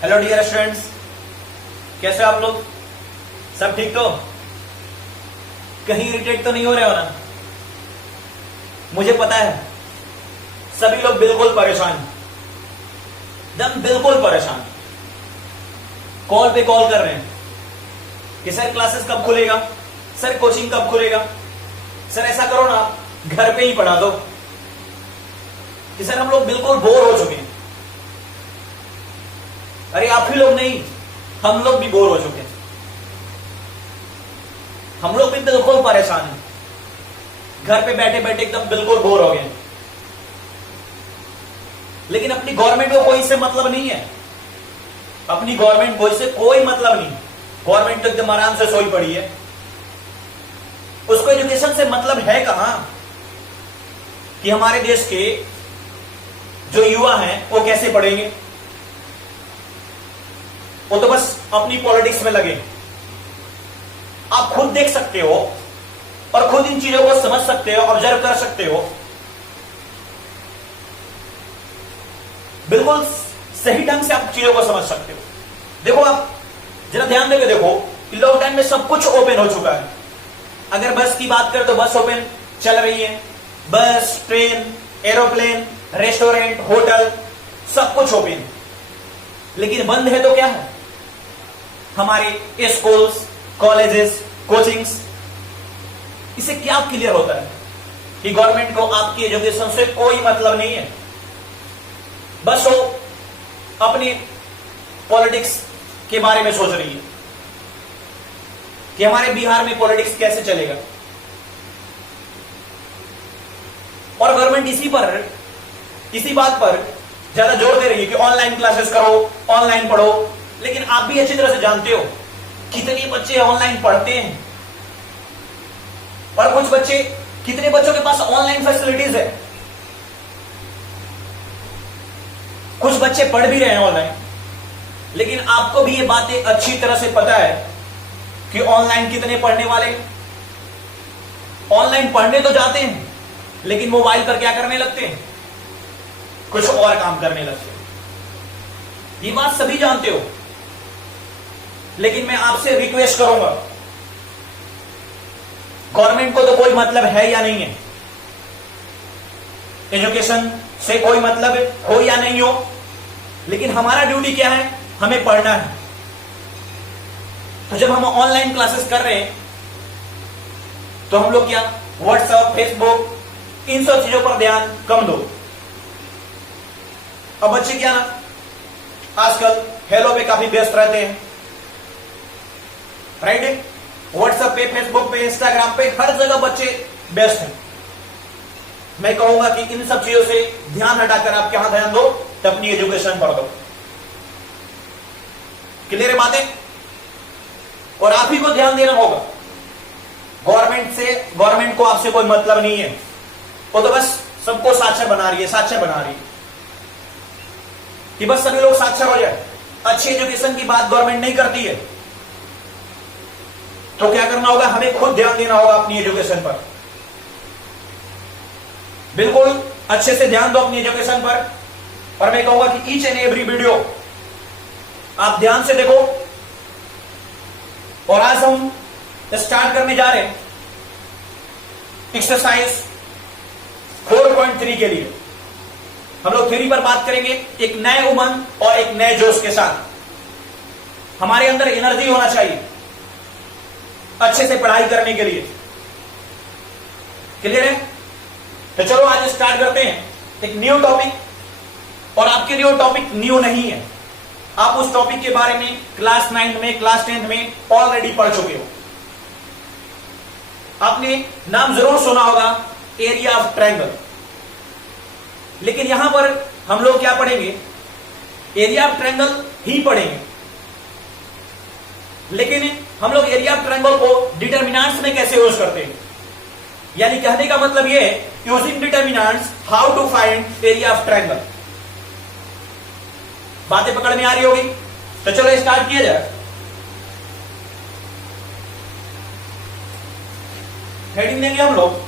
Hello dear students, कैसे आप लोग? सब ठीक तो? कहीं इरिटेट तो नहीं हो रहे हो ना? मुझे पता है सभी लोग बिल्कुल परेशान, एकदम बिल्कुल परेशान। कॉल पे कॉल कर रहे हैं कि सर क्लासेस कब खुलेगा, सर कोचिंग कब खुलेगा, सर ऐसा करो ना घर पे ही पढ़ा दो। कि सर हम लोग बिल्कुल बोर हो चुके हैं। अरे आप ही लोग नहीं, हम लोग भी बोर हो चुके हैं। हम लोग भी बिल्कुल परेशान हैं, घर पे बैठे बैठे एकदम बिल्कुल बोर हो गए। लेकिन अपनी गवर्नमेंट को कोई इससे मतलब नहीं है। अपनी गवर्नमेंट को इससे कोई मतलब नहीं। गवर्नमेंट तो एकदम आराम से सोई पड़ी है। उसको एजुकेशन से मतलब है कहां कि हमारे देश के जो युवा हैं वो कैसे पढ़ेंगे। वो तो बस अपनी पॉलिटिक्स में लगे। आप खुद देख सकते हो और खुद इन चीजों को समझ सकते हो, ऑब्जर्व कर सकते हो। बिल्कुल सही ढंग से आप चीजों को समझ सकते हो। देखो, आप जरा ध्यान देकर देखो कि लॉकडाउन में सब कुछ ओपन हो चुका है। अगर बस की बात करें तो बस ओपन चल रही है। बस, ट्रेन, एरोप्लेन, रेस्टोरेंट, होटल, सब कुछ ओपन। लेकिन बंद है तो क्या है? हमारे स्कूल्स, कॉलेजेस, कोचिंग्स। इससे क्या क्लियर होता है कि गवर्नमेंट को आपकी एजुकेशन से कोई मतलब नहीं है। बस वो अपनी पॉलिटिक्स के बारे में सोच रही है कि हमारे बिहार में पॉलिटिक्स कैसे चलेगा। और गवर्नमेंट इसी बात पर ज्यादा जोर दे रही है कि ऑनलाइन क्लासेस करो, ऑनलाइन पढ़ो। लेकिन आप भी अच्छी तरह से जानते हो कितने बच्चे ऑनलाइन पढ़ते हैं और कितने बच्चों के पास ऑनलाइन फैसिलिटीज है। कुछ बच्चे पढ़ भी रहे हैं ऑनलाइन, लेकिन आपको भी ये बातें अच्छी तरह से पता है कि ऑनलाइन कितने पढ़ने वाले ऑनलाइन पढ़ने तो जाते हैं, लेकिन मोबाइल पर क्या करने लगते हैं? कुछ और काम करने लगते हैं। ये बात सभी जानते हो। लेकिन मैं आपसे रिक्वेस्ट करूंगा, गवर्नमेंट को तो कोई मतलब है या नहीं है, एजुकेशन से कोई मतलब हो या नहीं हो, लेकिन हमारा ड्यूटी क्या है? हमें पढ़ना है। तो जब हम ऑनलाइन क्लासेस कर रहे हैं तो हम लोग क्या व्हाट्सएप, फेसबुक, इन सब चीजों पर ध्यान कम दो। अब बच्चे क्या ना आजकल हेलो पे काफी व्यस्त रहते हैं, राइट? व्हाट्सएप पे, फेसबुक पे, इंस्टाग्राम पे, हर जगह बच्चे व्यस्त हैं। मैं कहूंगा कि इन सब चीजों से ध्यान हटाकर आप क्या ध्यान दो? तो अपनी एजुकेशन पर दो। क्लियर है बातें? और आप ही को ध्यान देना होगा। गवर्नमेंट को आपसे कोई मतलब नहीं है। वो तो बस सबको साक्षर बना रही है कि बस सभी लोग साक्षर हो जाए। अच्छी एजुकेशन की बात गवर्नमेंट नहीं करती है। तो क्या करना होगा? हमें खुद ध्यान देना होगा अपनी एजुकेशन पर। बिल्कुल अच्छे से ध्यान दो अपनी एजुकेशन पर। और मैं कहूंगा कि ईच एंड एवरी वीडियो आप ध्यान से देखो। और आज हम स्टार्ट करने जा रहे हैं एक्सरसाइज 4.3 के लिए। हम लोग थ्योरी पर बात करेंगे एक नए उमंग और एक नए जोश के साथ। हमारे अंदर एनर्जी होना चाहिए अच्छे से पढ़ाई करने के लिए। क्लियर है? तो चलो आज स्टार्ट करते हैं एक न्यू टॉपिक। और आपके लिए वो टॉपिक न्यू नहीं है। आप उस टॉपिक के बारे में क्लास 9 में, क्लास 10 में ऑलरेडी पढ़ चुके हो। आपने नाम जरूर सुना होगा, एरिया ऑफ ट्रायंगल। लेकिन यहां पर हम लोग क्या पढ़ेंगे? एरिया ऑफ ट्रायंगल ही पढ़ेंगे। लेकिन हम लोग एरिया ऑफ ट्रायंगल को डिटरमिनेंट्स में कैसे यूज करते हैं, यानी कहने का मतलब यह है using determinants how to find area of triangle. बातें पकड़ में आ रही होगी? तो चलो स्टार्ट किया जाए। हेडिंग देंगे हम लोग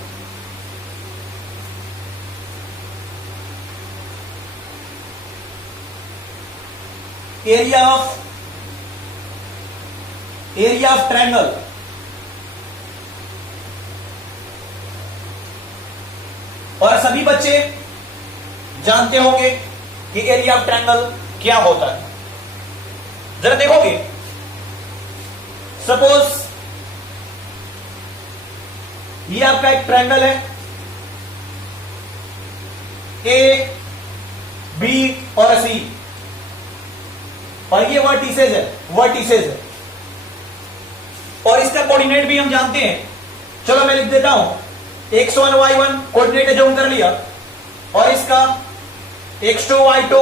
एरिया ऑफ ट्रायंगल, और सभी बच्चे जानते होंगे कि एरिया ऑफ ट्रायंगल क्या होता है। जरा देखोगे, सपोज ये आपका एक ट्रायंगल है, ए बी और सी, और ये वर्टिसेज है, और इसका कोऑर्डिनेट भी हम जानते हैं। चलो मैं लिख देता हूं, x1 y1 कोऑर्डिनेट जूम कर लिया, और इसका x2 y2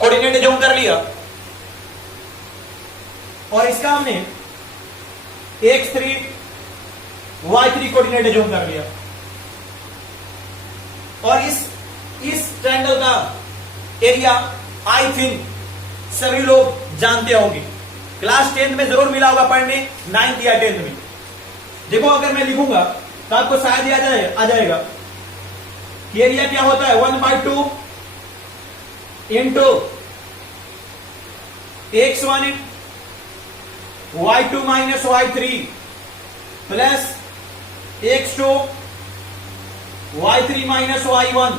कोऑर्डिनेट जूम कर लिया, और इसका हमने x3 y3 कोऑर्डिनेट जूम कर लिया। और इस ट्रायंगल का एरिया आई थिंक सभी लोग जानते होंगे, क्लास 10th में जरूर मिला होगा पढ़ने, 9th या 10th में। देखो अगर मैं लिखूंगा तो आपको शायद ही आ जाएगा कि एरिया क्या होता है, 1/2 into x1 y2 minus y3 plus x2 y3 minus y1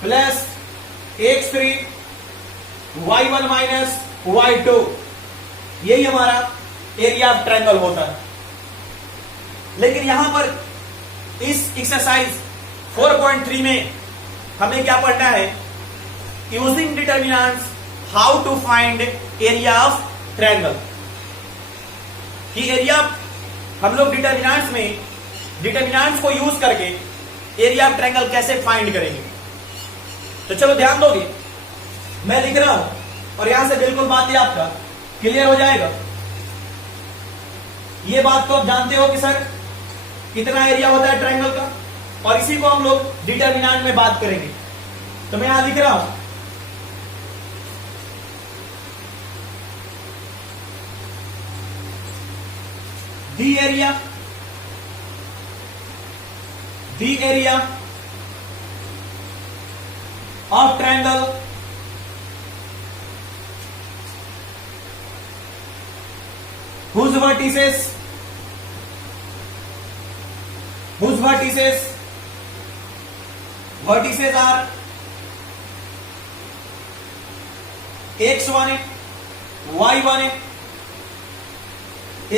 plus x3 y1 minus y2। यही हमारा एरिया ऑफ ट्रायंगल होता है। लेकिन यहां पर इस एक्सरसाइज 4.3 में हमें क्या पढ़ना है, using determinants how to find area of triangle. कि एरिया हम लोग डिटर्मिनेंट्स को यूज करके एरिया ऑफ ट्रायंगल कैसे फाइंड करेंगे। तो चलो ध्यान दोगे, मैं लिख रहा हूं और यहां से बिल्कुल बात ही आपका क्लियर हो जाएगा। ये बात तो आप जानते हो कि सर कितना एरिया होता है ट्रायंगल का, और इसी को हम लोग डिटर्मिनेंट में बात करेंगे। तो मैं यहां लिख रहा हूं, दी area of triangle whose vertices are x1 y1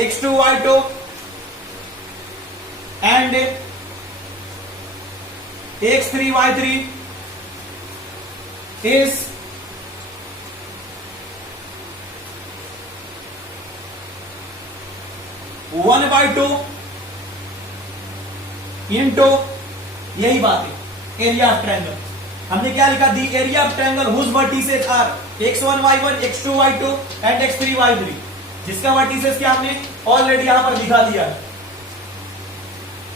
x2 y2 and x3 y3 is 1/2 into, यही बात है एरिया ऑफ ट्रायंगल। हमने क्या लिखा, the area of triangle whose vertices are x1 y1 x2 y2 and x3 y3, जिसका vertices क्या हमने already यहां पर दिखा दिया है।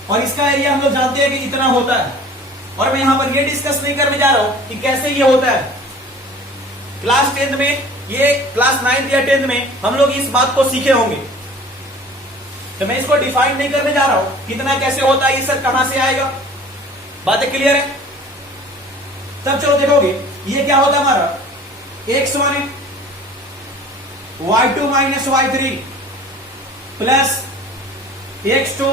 और इसका एरिया हम लोग जानते हैं कि इतना होता है, और मैं यहां पर ये डिस्कस नहीं करने जा रहा हूं कि कैसे ये होता है। क्लास 10th में, ये क्लास 9th या 10th में हम लोग इस बात को सीखे होंगे, तो मैं इसको डिफाइन नहीं करने जा रहा हूं कितना कैसे होता है, ये सर कहां से आएगा। बातें क्लियर है? तब चलो देखोगे, ये क्या होता है हमारा x1 y2 minus y3 plus x2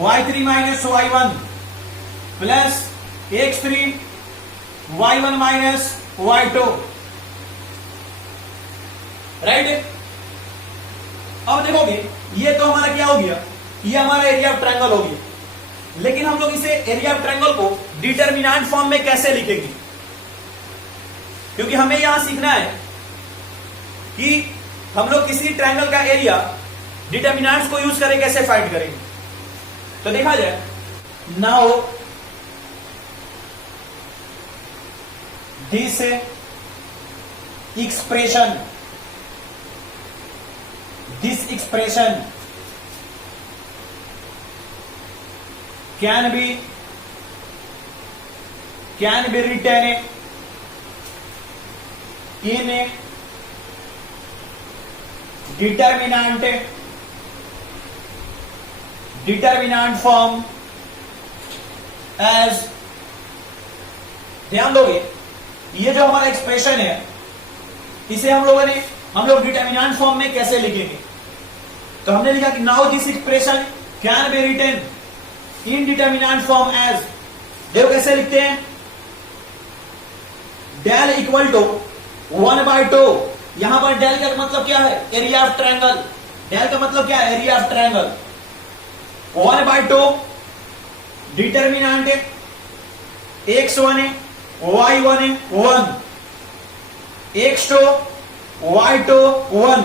y3 minus y1 plus x3 y1 minus y2, right. अब देखोगे, ये तो हमारा क्या हो गया, ये हमारा एरिया ऑफ ट्रायंगल हो गया। लेकिन हम लोग इसे एरिया ऑफ ट्रायंगल को डिटर्मिनेंट फॉर्म में कैसे लिखेंगे, क्योंकि हमें यहां सीखना है कि हम लोग किसी ट्रायंगल का एरिया डिटर्मिनेंट्स को यूज करें कैसे फाइंड करेंगे। तो देखा जाए, now this expression can be written in a determinant form as, ध्यान दोगे, ये जो हमारा एक्सप्रेशन है इसे हम लोग डिटर्मिनेंट फॉर्म में कैसे लिखेंगे? तो हमने लिखा कि now this expression can be written in determinant form as, देखो कैसे लिखते हैं, डेल इक्वल टू 1/2। यहां पर डेल का मतलब क्या है? Area of triangle. डेल का मतलब क्या है? Area of triangle. 1/2 डिटर्मिनेंट है, x1 है, y1 है 1, x2 y2 1,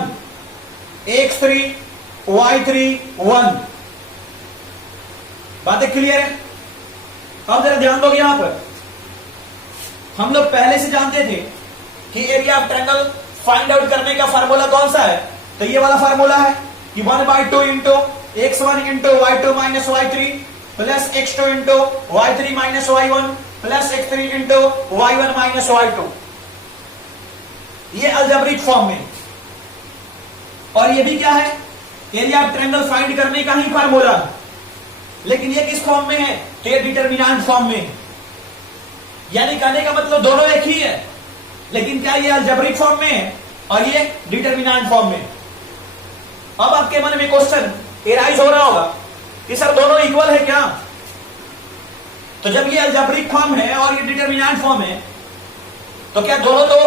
x3 y3 1। बातें क्लियर है? अब जरा ध्यान दोगे, यहां पर हम लोग पहले से जानते थे कि area of triangle find out करने का फार्मूला कौन सा है? तो ये वाला फार्मूला है कि 1/2 into x1 into y2 minus y3 plus x2 into y3 minus y1 plus x3 into y1 minus y2। ये अलजेब्रिक फॉर्म में, और ये भी क्या है? एरिया ऑफ ट्रायंगल फाइंड करने का ही फार्मूला है। लेकिन ये किस फॉर्म में है? तो ये डिटर्मिनेंट फॉर्म में। यानी कहने का मतलब दोनों एक ही है, लेकिन क्या ये अलजेब्रिक फॉर्म में है और ये डिटर्मिनेंट फॉर्म में। अब आपके मन में क्वेश्चन एराइज हो रहा होगा कि सर दोनों इक्वल है क्या? तो जब ये अलजेब्रिक फॉर्म है और ये डिटर्मिनेंट फॉर्म है, तो क्या दोनों तो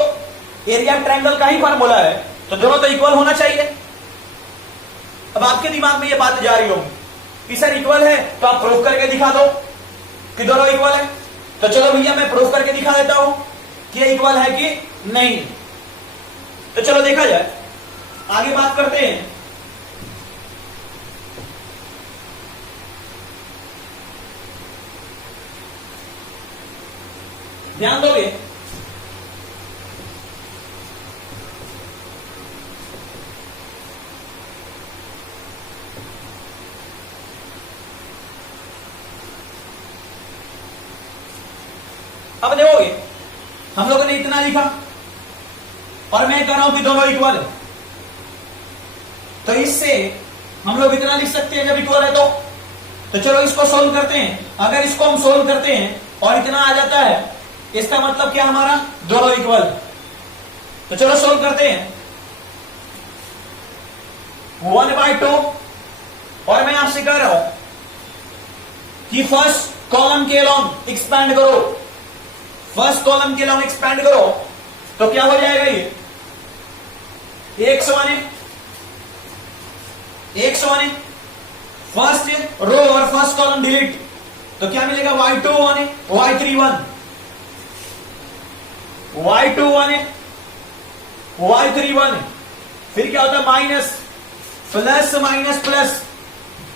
एरिया ऑफ ट्रायंगल का ही फार्मूला है, तो दोनों तो इक्वल होना चाहिए। अब आपके दिमाग में ये बात जा रही होगी कि सर इक्वल है तो आप प्रूफ करके दिखा दो कि दोनों इक्वल है। तो चलो भैया मैं प्रूफ करके दिखा देता हूं कि ये इक्वल है कि नहीं। तो चलो देखा जाए, आगे बात करते हैं। ध्यान दोगे, अब देखोगे हम लोगों ने इतना लिखा और मैं कह रहा हूं कि दोनों इक्वल है, तो इससे हम लोग इतना लिख सकते हैं जब इक्वल है तो चलो इसको सोल्व करते हैं। अगर इसको हम सोल्व करते हैं और इतना आ जाता है, इसका मतलब क्या हमारा दोनों इक्वल। तो चलो सोल्व करते हैं। 1/2, और मैं आपसे कह रहा हूं कि फर्स्ट कॉलम के लॉन्ग एक्सपैंड करो, फर्स्ट कॉलम के लॉन्ग एक्सपैंड करो, तो क्या हो जाएगा? ये x1 है, x1 है, फर्स्ट रो और फर्स्ट कॉलम डिलीट, तो क्या मिलेगा? y2 1 है, y3 1, y2 1 है, y3 1 है। फिर क्या होता है? माइनस प्लस माइनस प्लस,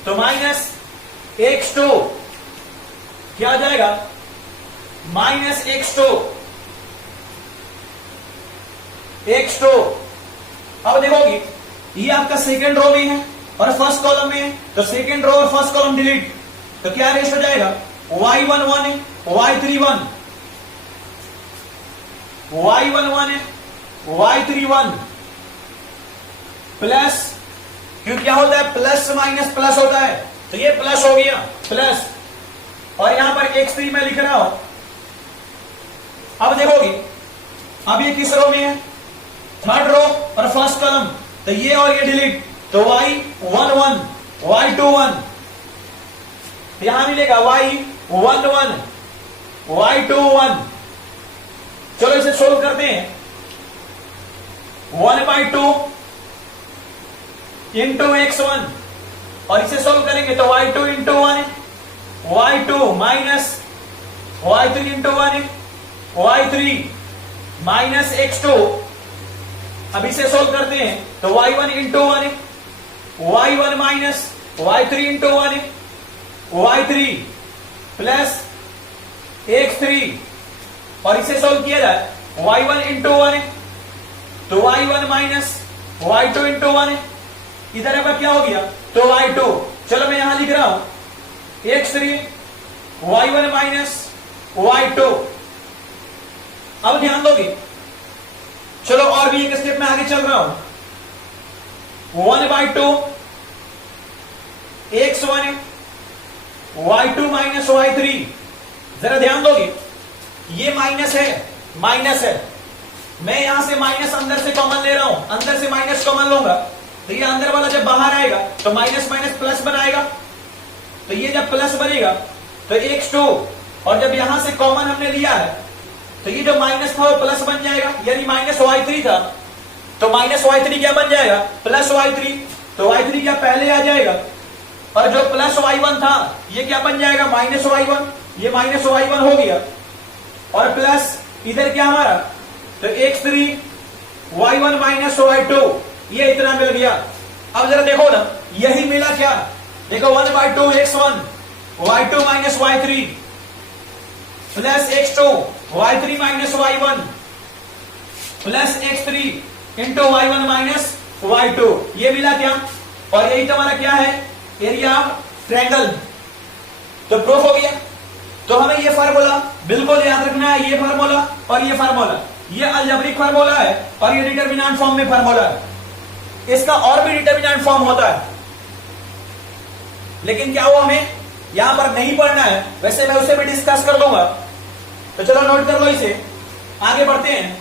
तो माइनस x2 क्या आ जाएगा? Minus x2। अब देखोगे ये आपका सेकेंड रो में है और फर्स्ट कॉलम में है, तो सेकेंड रो और फर्स्ट कॉलम डिलीट, तो क्या रेस्ट हो जाएगा? y1 1 है, y3 1, y1 1 है, y3 1 प्लस, क्योंकि क्या होता है? प्लस माइनस प्लस होता है, तो ये प्लस हो गया प्लस, और यहां पर x3 में लिख रहा हूं। अब देखोगे अब ये किस रो में है? थर्ड रो और फर्स्ट कॉलम, तो ये और ये डिलीट, तो y1 1, y2 1, यहां मिलेगा y1 1, y2 1। चलो इसे सोल्व करते हैं। 1/2 इंटू x1, और इसे सोल्व करेंगे तो y2 इंटू 1 है, y2 माइनस y3 इंटू 1 है, y3 माइनस x2। अब इसे सोल्व करते हैं तो y1 इंटू 1 है, y1 माइनस y3 इंटू 1 है, y3 प्लस x3, और इसे सोल्व किया जाए y1 इंटू 1 है, तो y1 माइनस y2 इंटू 1 है। इधर अब क्या हो गया? तो y2, चलो मैं यहां लिख रहा हूं x3 y1 माइनस y2। अब ध्यान दोगे, चलो और भी एक स्टेप में आगे चल रहा हूं। 1/2 x1 y2 माइनस y3, जरा ध्यान दोगे ये माइनस है माइनस है, मैं यहां से माइनस अंदर से कॉमन ले रहा हूं, अंदर से माइनस कॉमन लूंगा तो ये अंदर वाला जब बाहर आएगा तो माइनस माइनस प्लस बनाएगा, तो ये जब प्लस बनेगा तो x2, और जब यहां से कॉमन हमने लिया है तो ये जो माइनस था वो प्लस बन जाएगा, यानी माइनस y3 था तो माइनस y3 क्या बन जाएगा, प्लस y3, तो y3 क्या पहले आ जाएगा, और जो प्लस y1 था ये क्या बन जाएगा, माइनस y1, ये माइनस y1 हो गया, और प्लस इधर क्या हमारा, तो x3 y1 माइनस y2, ये इतना मिल गया। अब जरा देखो ना, यही मिला क्या, देखो 1/2 x1 y2 minus y3 plus x2 y3 minus y1 plus x3 into y1 minus y2, ये मिला क्या, और यही तो हमारा क्या है, एरिया ऑफ ट्रायंगल, तो प्रूफ हो गया। तो हमें ये फार्मूला बिल्कुल याद रखना है, ये फार्मूला और ये फार्मूला, ये अलजेब्रिक फार्मूला है और ये डिटरमिनेंट फॉर्म में फार्मूला है। इसका और भी डिटरमिनेंट फॉर्म होता है, लेकिन क्या वो हमें यहां पर नहीं पढ़ना है, वैसे मैं उसे भी डिस्कस कर दूंगा। तो चलो नोट कर लो इसे, आगे बढ़ते हैं।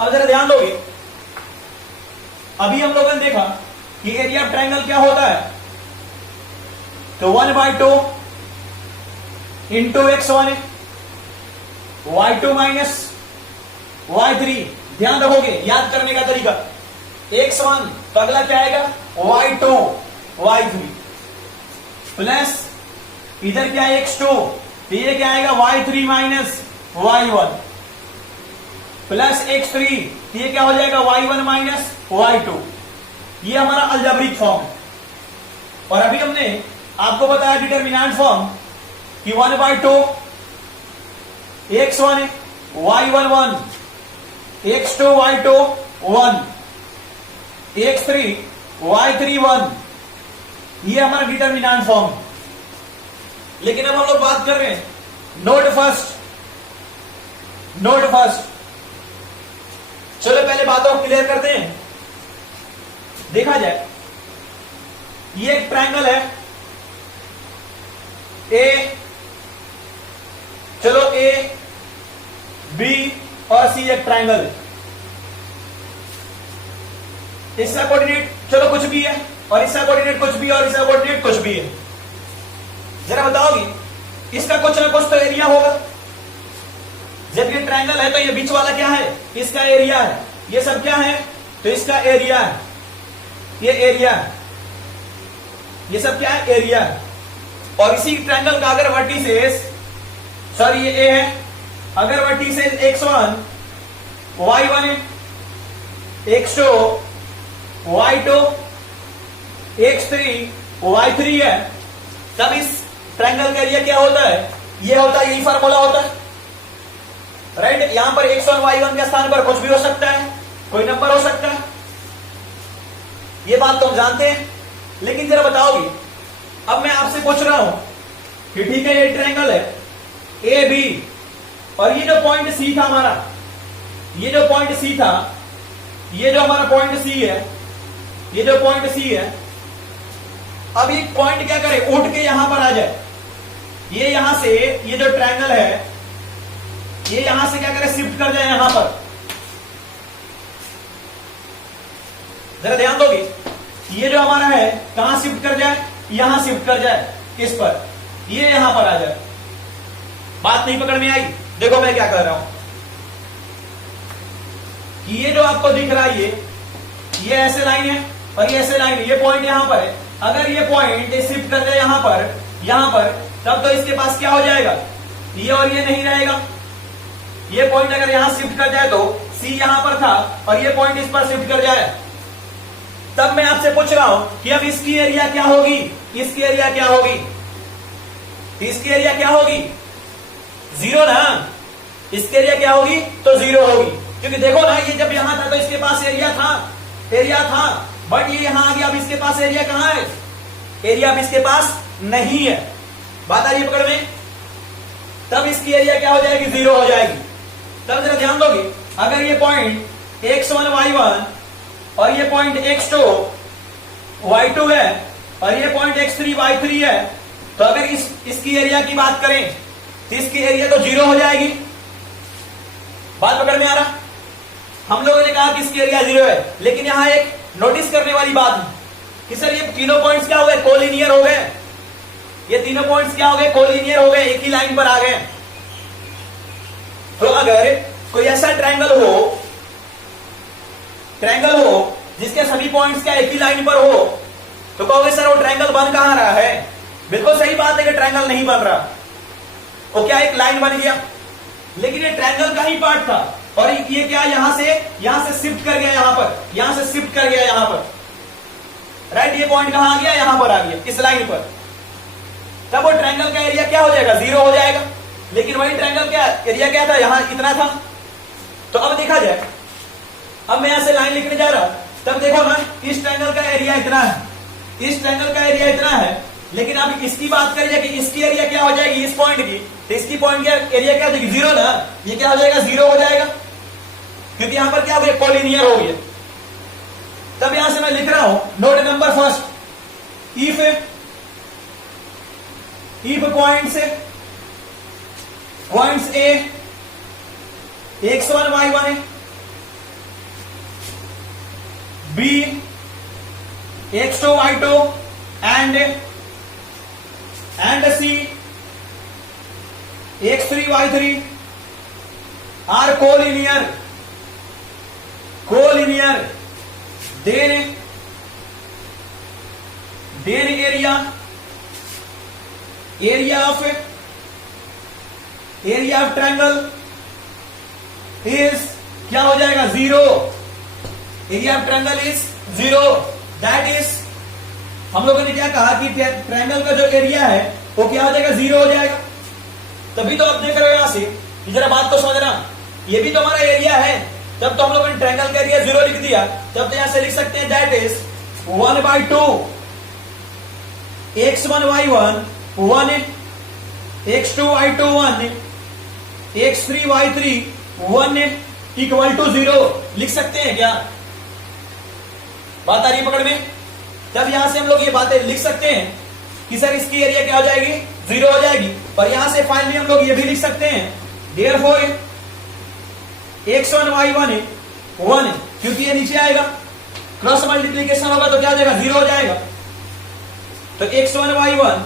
अब जरा ध्यान दोगे, अभी हम लोगों ने देखा कि एरिया ऑफ ट्रायंगल क्या होता है, तो 1/2 into x1 y2 minus y3, ध्यान रखोगे याद करने का तरीका, x1 तो अगला क्या आएगा y2 y3 प्लस इधर क्या है x2, तो ये क्या आएगा y3 minus y1 plus x3, ये क्या हो जाएगा y1 माइनस y2, ये हमारा अलजेब्रिक फॉर्म है। और अभी हमने आपको बताया डिटरमिनेंट फॉर्म कि 1/2 x1 y1 1 x2 y2 1 x3 y3 1, ये हमारा डिटरमिनेंट फॉर्म। लेकिन अब हम लोग बात कर रहे हैं नोट फर्स्ट। चलो पहले बातों को क्लियर करते हैं। देखा जाए, ये एक ट्रायंगल है ए, चलो ए बी और सी एक ट्रायंगल है, इसका कोऑर्डिनेट चलो कुछ भी है और इसका कोऑर्डिनेट कुछ भी और इसका कोऑर्डिनेट कुछ भी है। जरा बताओगी, इसका कुछ ना कुछ तो एरिया होगा। जब ये ट्रायंगल है तो ये बीच वाला क्या है, इसका एरिया है, ये सब क्या है, तो इसका एरिया है, ये एरिया है, ये सब क्या है, एरिया है। और इसी ट्रायंगल का अगर वर्टिसेस, सॉरी ये ए है, अगर वर्टिसेस x1 y1 है, x2 y2 x3 y3 है, तब इस ट्रायंगल का एरिया क्या होता है, ये होता है, यही फार्मूला होता है, राइट। यहां पर x1 y1 के स्थान पर कुछ भी हो सकता है, कोई नंबर हो सकता है, ये बात तो हम जानते हैं। लेकिन जरा बताओगी, अब मैं आपसे पूछ रहा हूं कि ठीक है ये ट्रायंगल है ए बी, और ये जो पॉइंट सी था हमारा, ये जो पॉइंट सी था, ये जो हमारा पॉइंट सी है, ये जो पॉइंट सी है, अब ये पॉइंट क्या करे, उठ के यहां पर आ जाए, ये यहां से, ये जो ट्रायंगल है ये यहां से क्या करे, शिफ्ट कर जाए यहां पर। जरा ध्यान दोगे, ये जो हमारा है कहां शिफ्ट कर जाए, यहां शिफ्ट कर जाए, किस पर, ये यहां पर आ जाए। बात नहीं पकड़ में आई, देखो मैं क्या कर रहा हूं, कि ये जो आपको दिख रहा है ये ऐसे लाइन है और ये ऐसे लाइन है, ये पॉइंट यहां पर है, अगर ये पॉइंट शिफ्ट कर जाए यहां पर तब तो इसके पास क्या हो जाएगा, ये और ये नहीं रहेगा। ये पॉइंट अगर यहां शिफ्ट कर जाए तो सी यहां पर था और ये पॉइंट इस पर शिफ्ट कर जाए, तब मैं आपसे पूछ रहा हूं कि अब इसकी एरिया क्या होगी, इसकी एरिया क्या होगी, इसकी एरिया क्या होगी, जीरो ना। इसकी एरिया क्या होगी, तो जीरो होगी, क्योंकि देखो ना ये जब यहां था तो इसके पास एरिया था, बट ये यहां आ गया, अब इसके पास एरिया कहां है, एरिया अब इसके पास नहीं है। बात आ रही है पकड़ में, तब इसकी एरिया क्या हो जाएगी, जीरो हो जाएगी। तब जरा ध्यान दोगे, अगर ये पॉइंट x1 y1 और ये पॉइंट x2 y2 है और ये पॉइंट x3 y3 है, तो अगर इसकी एरिया की बात करें तो इसकी एरिया तो जीरो हो जाएगी। बात पकड़ में आ रहा, हम लोगों ने कहा कि इसकी एरिया जीरो है, लेकिन यहां एक नोटिस करने वाली बात है कि सर ये तीनों पॉइंट्स क्या हो गए, कोलिनियर हो गए। ये तीनों पॉइंट्स क्या हो गए, कोलिनियर हो गए, एक ही लाइन पर आ गए। तो अगर कोई ऐसा ट्रायंगल हो जिसके सभी पॉइंट्स क्या एक ही लाइन पर हो, तो कहोगे सर वो ट्रायंगल बन कहां रहा है। बिल्कुल सही बात है कि ट्रायंगल नहीं बन रहा, वो क्या एक लाइन बन गया, लेकिन ये ट्रायंगल का ही पार्ट था और ये क्या यहां से शिफ्ट कर गया, यहां से शिफ्ट कर गया यहां पर, राइट। ये पॉइंट कहां आ गया, यहां पर आ गया, इस लाइन पर। तब वो ट्रायंगल का एरिया क्या हो जाएगा, जीरो हो जाएगा। लेकिन वही ट्रायंगल का एरिया क्या था, यहां इतना था। तो अब देखा जाए, अब मैं यहां से लाइन लिखने जा रहा, तब देखो ना इस ट्रायंगल का एरिया इतना है, इस ट्रायंगल का एरिया इतना है, लेकिन अब इसकी बात करी जाए कि इसकी एरिया क्या हो जाएगी, इस पॉइंट की, तो इसकी पॉइंट का एरिया क्या हो जाएगी, जीरो ना। ये क्या हो जाएगा, जीरो हो जाएगा, क्योंकि यहां पर क्या हो गया, कोलिनियर हो गया। तब यहां से मैं लिख रहा हूं note number first, if points A x1 y1 b x2 y2 and c x3 y3 are collinear, then area of triangle is क्या हो जाएगा, zero. Area of triangle is zero, that is, हम लोगों ने क्या कहा कि ट्रायंगल का जो एरिया है वो क्या हो जाएगा, जीरो हो जाएगा। तभी तो आप देख रहे हो यहां से, जरा बात तो समझना, ये भी तो हमारा एरिया है। तब तो हम लोगों ने ट्रायंगल का एरिया जीरो लिख दिया, तब तो यहां से लिख सकते हैं that is 1/2 x1 y1 1 x2 y2 1 x3 y3 1 equal to zero लिख सकते हैं क्या, बात आ रही है पकड़ में। तब यहां से हम लोग ये बातें लिख सकते हैं कि सर इसकी एरिया क्या हो जाएगी, जीरो हो जाएगी। और यहां से फाइनली हम लोग ये भी लिख सकते हैं देयरफॉर x1 y1 1, क्योंकि ये नीचे आएगा, क्रॉस मल्टीप्लीकेशन होगा तो क्या हो जाएगा, जीरो हो जाएगा। तो x1 y1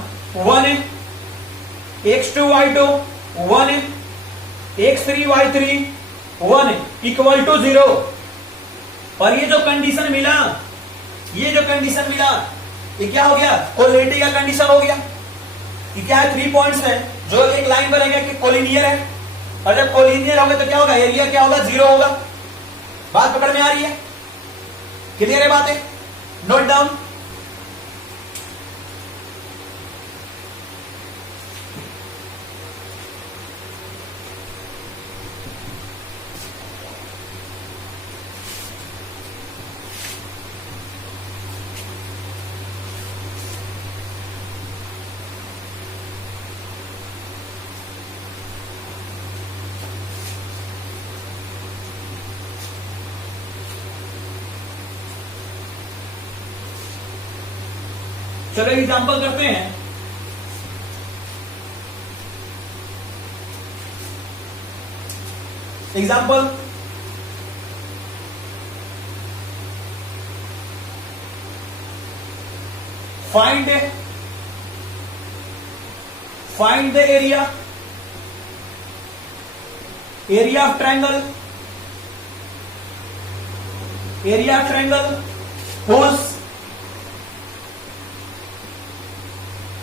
1 x2 y2 1 x3 y3 1 equal to zero. और ये जो कंडीशन मिला, ये क्या हो गया, कोलिनिटी का कंडीशन हो गया। ये क्या है, 3 पॉइंट्स है जो एक लाइन पर है कि कोलिनियर है, और जब कोलिनियर होगा तो क्या होगा, एरिया क्या होगा, जीरो होगा। बात पकड़ में आ रही है, क्लियर है बातें, नोट डाउन। चलो एग्जांपल करते हैं। Example, find the area of triangle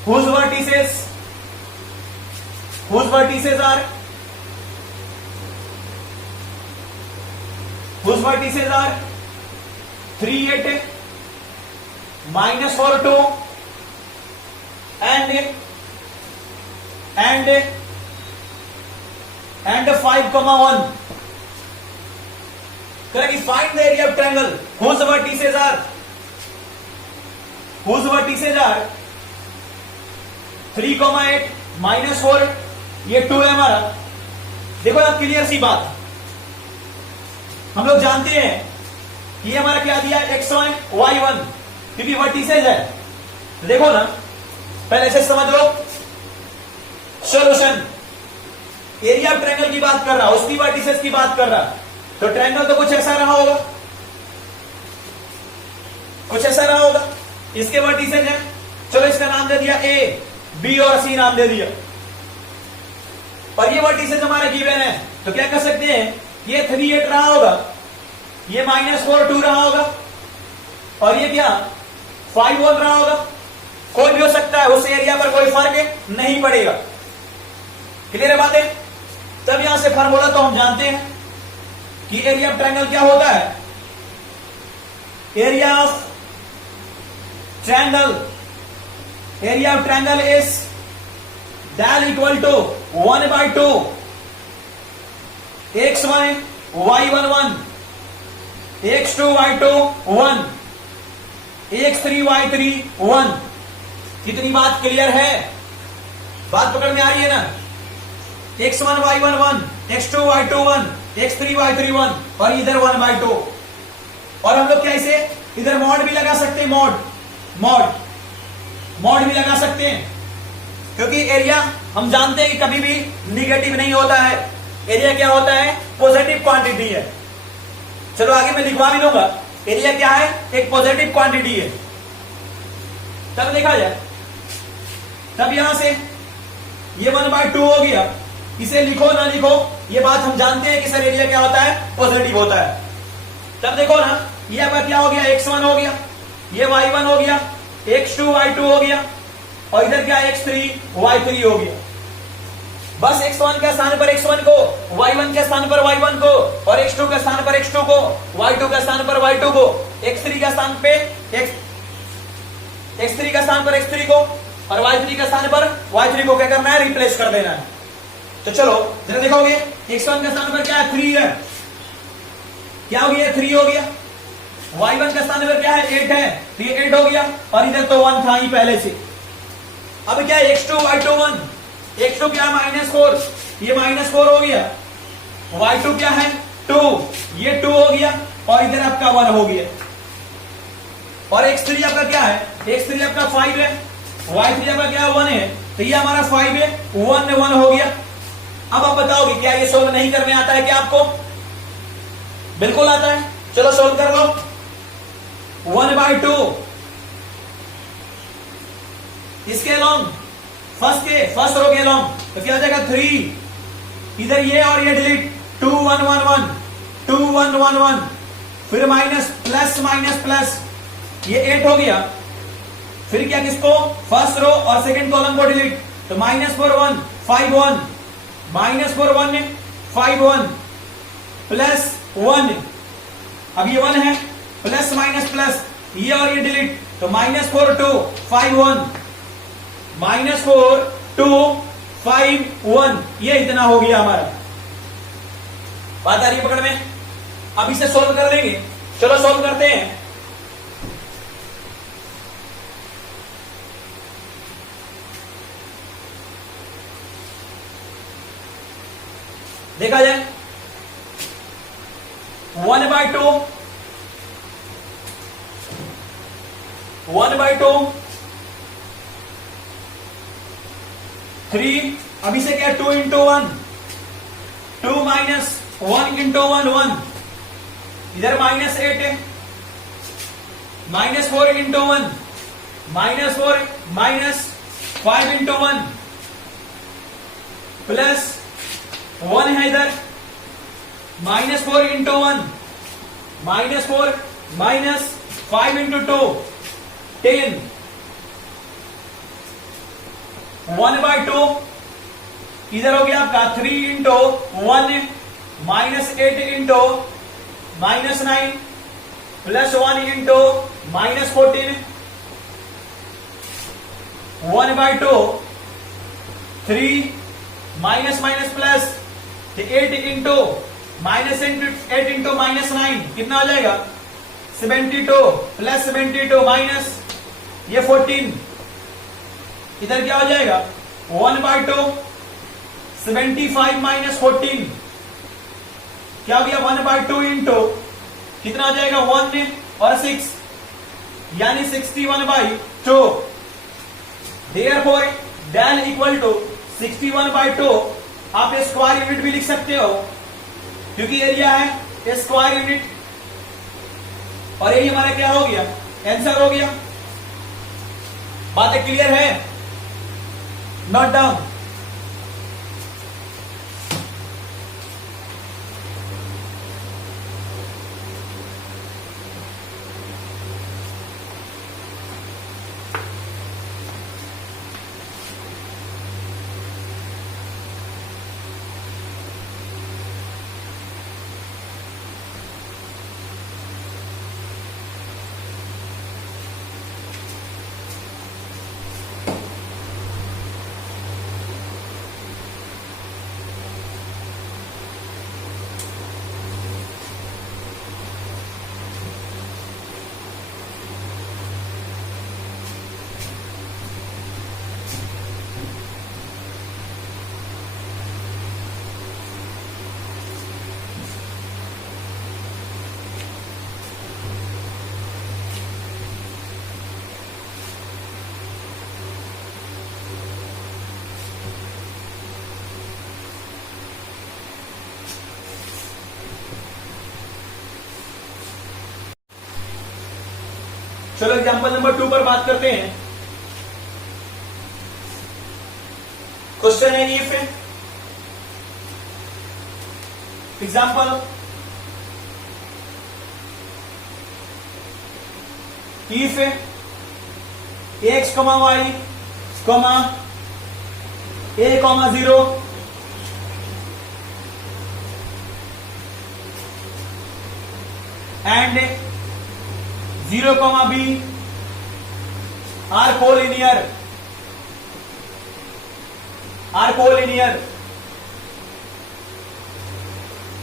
whose vertices whose vertices are 3 8 -4 2 and 5, 1. Correct. Find the area of triangle whose vertices are 3, 8 -4, ये 2 है हमारा। देखो अब क्लियर सी बात, हम लोग जानते हैं कि ये हमारा क्या दिया, x1 y1, क्योंकि वर्टिसेज है। देखो ना, पहले से समझ लो। सॉल्यूशन, एरिया ऑफ ट्रायंगल की बात कर रहा, उसकी वर्टिसेज की बात कर रहा, तो ट्रायंगल तो कुछ ऐसा रहा होगा, इसके वर्टिसेज है। चलो इसका नाम दे दिया A, B और C नाम दे दिया, और ये वर्टिसेज हमारे गिवन है। तो क्या कर सकते हैं, ये 3 8 रहा होगा, ये -4 2 रहा होगा, और ये क्या 5 1 रहा होगा। कोई भी हो सकता है, उस एरिया पर कोई फर्क नहीं पड़ेगा। क्लियर है बातें। तब यहां से फार्मूला तो हम जानते हैं कि एरिया ऑफ ट्रायंगल क्या होता है। Area of triangle is del equal to 1/2 x1 y1 1 x2 y2 1 x3 y3 1। कितनी बात क्लियर है, बात पकड़ में आ रही है ना। x1 y1 1 x2 y2 1 x3 y3 1 और इधर 1/2। और हम लोग क्या इसे इधर मॉड भी लगा सकते हैं, मॉड भी लगा सकते हैं, क्योंकि एरिया हम जानते हैं कि कभी भी निगेटिव नहीं होता है। एरिया क्या होता है, पॉजिटिव क्वांटिटी है। चलो आगे मैं लिखवा भी दूंगा, एरिया क्या है, एक पॉजिटिव क्वांटिटी है। तब देखा जाए, तब यहां से ये 1/2 हो गया। इसे लिखो ना लिखो, ये बात हम जानते हैं कि सर एरिया क्या होता है, पॉजिटिव होता है। तब देखो ना, ये आपका क्या हो गया, x1 हो गया, ये y1 हो गया, x2 y2 हो गया, और इधर क्या x3 y3 हो गया। बस x1 के स्थान पर x1 को, y1 के स्थान पर y1 को, और x2 के स्थान पर x2 को, y2 के स्थान पर y2 को, x3 के स्थान पे x3 का स्थान पर x3 को, और y3 के स्थान पर y3 को क्या करना है, रिप्लेस कर देना है। तो चलो जरा देखोगे, x1 के स्थान पर क्या है, 3 है, क्या हो गया, 3 हो गया। y1 के स्थान पर क्या है, 8 है, तो ये 8 हो गया, और इधर तो 1 था ही पहले से। अब क्या है, x2 y2 1, x2 क्या है -4, ये -4 हो गया, y2 क्या है 2, ये 2 हो गया, और इधर आपका 1 हो गया। और x3 आपका क्या है, x3 आपका 5 है, y3 आपका क्या 1 है, तो ये हमारा 5 है, 1 हो गया। अब आप बताओगे क्या ये सोल्व नहीं करने आता है क्या आपको? बिल्कुल आता है। चलो सोल्व कर लो। 1/2 इसके अलोंग, फर्स्ट रो के अलोंग, तो क्या हो जाएगा 3, इधर ये और ये डिलीट, 2 1 1 1 2 1 1 1, फिर प्लस, ये 8 हो गया। फिर क्या, किसको, फर्स्ट रो और सेकंड कॉलम को डिलीट, तो -4 1 5 1, -4 1 5 1 प्लस 1, अब ये 1 है, प्लस, ये और ये डिलीट, तो -4 2 5 1 -4 2 5 1, ये इतना हो गया हमारा। बात आ रही है पकड़ में। अब इसे सोल्व कर लेंगे। चलो सोल्व करते हैं। देखा जाए, 1/2 3, अभी से क्या 2 × 1 2 - 1 × 1 1, इधर -8 है, -4 × 1 -4 -5 × 1 प्लस 1 है इधर, -4 × 1 -4 -5 × 2 10, 1/2 इधर हो गया आपका 3 into 1 -8 into -9 plus 1 into -14 1/2 3 minus minus plus 8 into -8 into -9 कितना हो जाएगा 72 प्लस 72 माइनस ये 14 इधर क्या हो जाएगा 1/2 75 माइनस 14 क्या हो गया 1/2 इंटू कितना हो जाएगा 1 और 6 यानी 61/2 देयरफॉर डेल इक्वल टू 61/2 आप स्क्वायर यूनिट भी लिख सकते हो क्योंकि एरिया है स्क्वायर यूनिट और यही हमारा क्या हो गया आंसर हो गया। बातें क्लियर है? Note down. चलो एग्जांपल नंबर 2 पर बात करते हैं। क्वेश्चन है if example if x, y, a, 0 and 0, b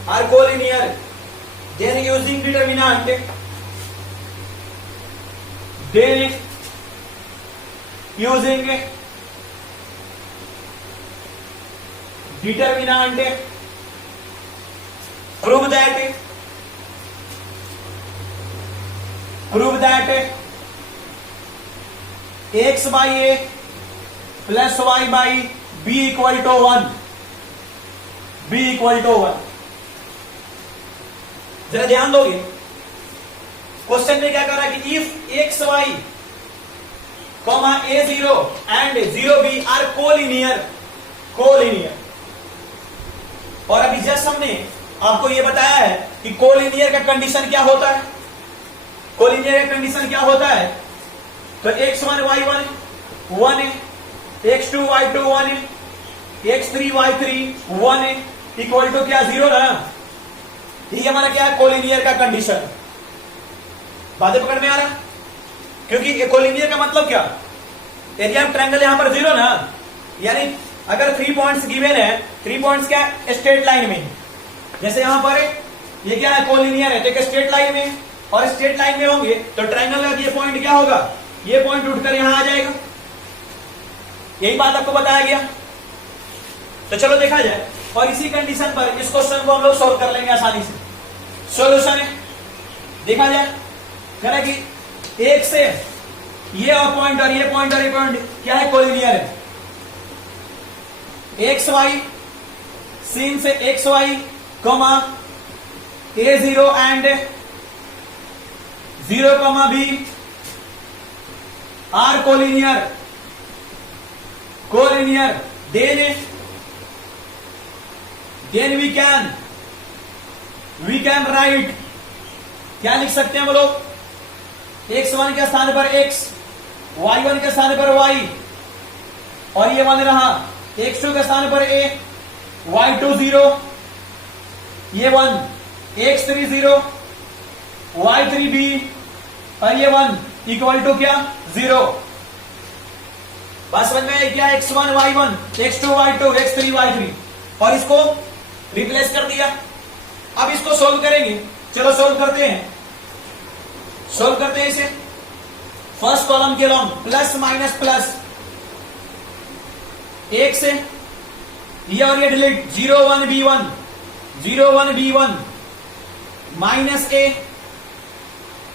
are collinear then using determinant prove that x by a plus y by b equal to 1 जरा ध्यान दोगे क्वेश्चन में क्या कर रहा है कि if x y comma a0 and 0b are collinear और अभी जस्ट हमने आपको यह बताया है कि कोलिनियर का कंडीशन क्या होता है। कोलिनियर का कंडीशन क्या होता है तो x1 y1 1 है, x2 y2 1 है, x3 y3 1 है इक्वल टू क्या 0 ना। ये हमारा क्या है कोलिनियर का कंडीशन। बातें पकड़ में आ रहा क्योंकि कोलिनियर का मतलब क्या एरिया ऑफ ट्रायंगल यहां पर 0 ना, यानी अगर 3 पॉइंट्स गिवन है 3 पॉइंट्स क्या स्ट्रेट लाइन में, जैसे यहां पर ये क्या है कोलिनियर है तो एक स्ट्रेट लाइन में और स्ट्रेट लाइन में होंगे तो ट्रायंगल का ये पॉइंट क्या होगा ये पॉइंट उठकर यहां आ जाएगा। यही बात आपको बताया गया। तो चलो देखा जाए और इसी कंडीशन पर इस क्वेश्चन को हम लोग सोल्व कर लेंगे आसानी से। सॉल्यूशन है देखा जाए कहना कि एक से ये और पॉइंट और ये पॉइंट और ये पॉइंट क्या है कोलिनियर है। एक्स वाई सीन से x y comma a0 and 0, b are collinear then we can write क्या लिख सकते हैं हम लोग x1 के स्थान पर x, y1 के स्थान पर y और ये 1 रहा x2 के स्थान पर a, y2 0, ये 1, x3 0, y3 b और ये 1 इक्वल टू क्या 0। बात समझ में आई क्या? x1 y1, x2 y2, x3 y3 और इसको रिप्लेस कर दिया। अब इसको सोल्व करेंगे, चलो सोल्व करते हैं। सोल्व करते हैं इसे। फर्स्ट कॉलम के लॉन्ग प्लस माइनस प्लस, एक से ये और ये delete, 0 1 b1, 0 1 b1 minus a,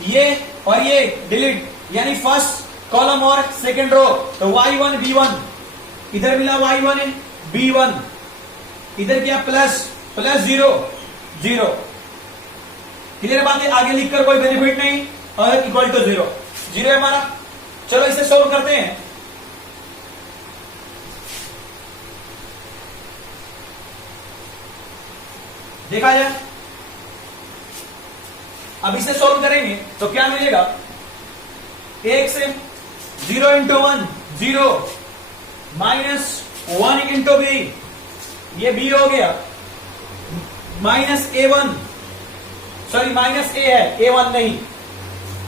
ये और ये डिलीट, यानी फर्स्ट कॉलम और सेकेंड रो, तो y1 b1, इधर मिला y1 b1, इधर क्या प्लस प्लस 0 0। क्लियर बात है? आगे लिखकर कोई बेनिफिट नहीं, और इक्वल टू 0 0 है हमारा। चलो इसे सोल्व करते हैं। देखा जाए, अब इसे सोल्व करेंगे तो क्या मिलेगा? 1 से 0 इंटू 1 0 माइनस 1 इंटू बी, ये बी हो गया, minus a1, sorry minus a है, a1 नहीं,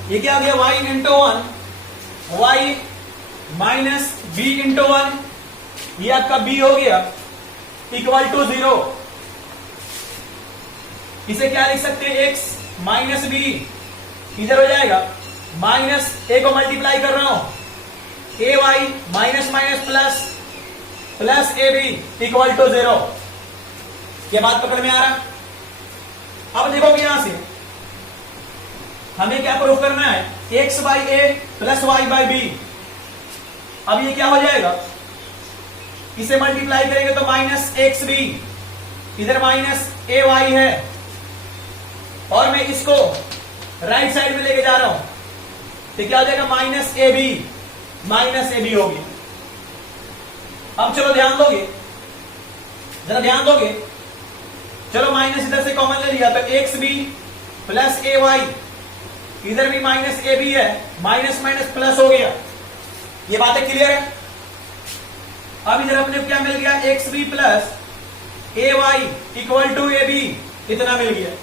ये क्या आ गया? y into 1, y minus b into 1, ये आपका b हो गया, इक्वल टू 0। इसे क्या लिख सकते हैं? x माइनस b, इधर हो जाएगा माइनस a को मल्टीप्लाई कर रहा हूं, a y minus minus plus plus A B equal to 0। ये बात पकड़ में आ रहा? अब देखो यहां से हमें क्या प्रूफ करना है? x by A plus y by B. अब ये क्या हो जाएगा? इसे मल्टीप्लाई करेंगे तो माइनस एक्स बी, इधर माइनस ए वाई है, और मैं इसको राइट साइड में लेके जा रहा हूं, तो क्या हो जाएगा? माइनस ए बी होगी। अब चलो ध्यान दोगे, जरा ध्यान दोगे, चलो माइनस इधर से कॉमन ले लिया तो x B plus A Y, इधर भी माइनस ए बी है, माइनस माइनस प्लस हो गया। ये बातें क्लियर है? अब इधर अपने क्या मिल गया? X B plus A y equal to A B, इतना मिल गया।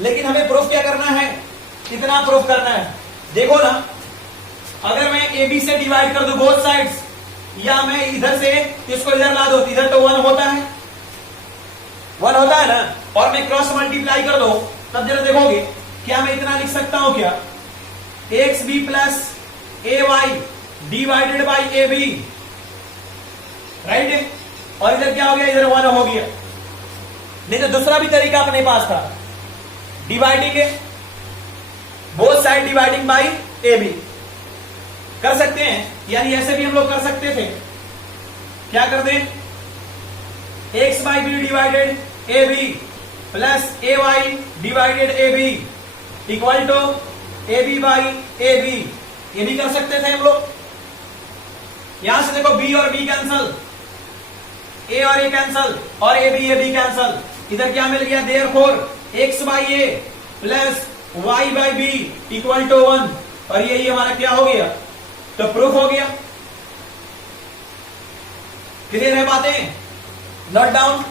लेकिन हमें प्रूफ क्या करना है? इतना प्रूफ करना है। देखो ना, अगर मैं ए बी से डिवाइड कर दूं बोथ साइड्स, या मैं इधर से इसको इधर ला दो, इधर तो 1 होता है, 1 होता है ना, और मैं क्रॉस मल्टीप्लाई कर दो, तब जरा देखोगे क्या मैं इतना लिख सकता हूं क्या? X B plus A y divided by A B, right? और इधर क्या हो गया? इधर 1 हो गया। नहीं तो दूसरा भी तरीका अपने पास था, dividing both side dividing by A B कर सकते हैं, यानी ऐसे भी हम लोग कर सकते थे। क्या कर दें? X by B divided A B plus A y divided A B equal to A B by A B, ये भी कर सकते थे हम लोग। यहां से देखो बी और बी कैंसल, ए और ए कैंसल, और ए बी कैंसल, इधर क्या मिल गया? Therefore x by A plus y by B equal to 1, और ये हमारा क्या हो गया? तो प्रूफ हो गया। क्लियर है बातें? Note down.